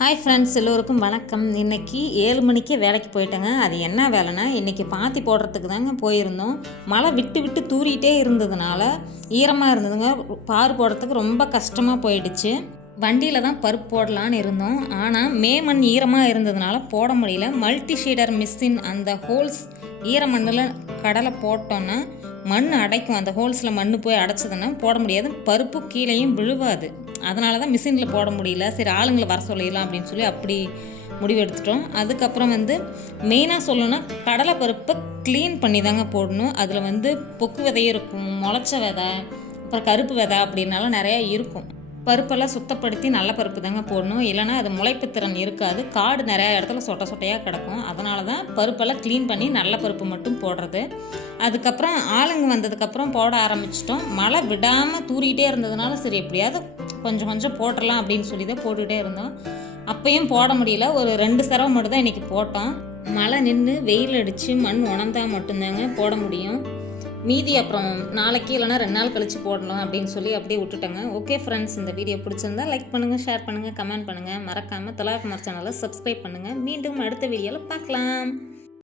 Hi friends, எல்லோருக்கும் வணக்கம். இன்றைக்கி 7 மணிக்கே வேலைக்கு போயிட்டேங்க. அது என்ன வேலைன்னா, இன்றைக்கி பாத்தி போடுறதுக்கு தாங்க போயிருந்தோம். மழை விட்டு விட்டு தூறிகிட்டே இருந்ததுனால ஈரமாக இருந்ததுங்க. பாரு போடுறதுக்கு ரொம்ப கஷ்டமாக போயிடுச்சு. வண்டியில் தான் பருப்பு போடலான்னு இருந்தோம். ஆனால் மண் ஈரமாக இருந்ததுனால போட முடியல. மல்டி ஷீடர் மிஷின் அந்த ஹோல்ஸ் ஈரமண்ணில் கடலை போட்டோன்னா மண் அடைக்கும். அந்த ஹோல்ஸில் மண் போய் அடைச்சதுன்னா போட முடியாது. பருப்பு கீழேயும் விழுவாது. அதனால தான் மிஷினில் போட முடியல. சரி, ஆளுங்களை வர சொல்லிடலாம் அப்படின்னு சொல்லி அப்படி முடிவு எடுத்துட்டோம். அதுக்கப்புறம் மெயினாக சொல்லணும்னா கடலை பருப்பை க்ளீன் பண்ணி தாங்க போடணும். அதில் பொக்கு விதையும் இருக்கும், முளைச்ச விதை, அப்புறம் கருப்பு விதை அப்படின்னாலும் நிறையா இருக்கும். பருப்பெல்லாம் சுத்தப்படுத்தி நல்ல பருப்பு தாங்க போடணும். இல்லைனா அது முளைப்பு திறன் இருக்காது. காடு நிறையா இடத்துல சொட்டையாக கிடக்கும். அதனால தான் பருப்பெல்லாம் க்ளீன் பண்ணி நல்ல பருப்பு மட்டும் போடுறது. அதுக்கப்புறம் ஆளுங்க வந்ததுக்கப்புறம் போட ஆரம்பிச்சிட்டோம். மழை விடாமல் தூரிகிட்டே இருந்ததுனால சரி எப்படியாவது கொஞ்சம் கொஞ்சம் போட்டுடலாம் அப்படின்னு சொல்லி தான் போட்டுக்கிட்டே இருந்தோம். அப்பையும் போட முடியல. ஒரு 2 சரவை மட்டும் தான் இன்றைக்கி போட்டோம். மழை நின்று வெயில் அடித்து மண் உணர்ந்தால் மட்டும்தாங்க போட முடியும். மீதி அப்புறம் நாளைக்கு இல்லைனா 2 நாள் கழித்து போடலாம் அப்படின்னு சொல்லி அப்படியே விட்டுட்டேங்க. ஓகே ஃப்ரெண்ட்ஸ், இந்த வீடியோ பிடிச்சிருந்தா லைக் பண்ணுங்கள், ஷேர் பண்ணுங்கள், கமெண்ட் பண்ணுங்கள். மறக்காமல் தொலாக்குமார் சேனலை சப்ஸ்கிரைப் பண்ணுங்கள். மீண்டும் அடுத்த வீடியோவில் பார்க்கலாம்.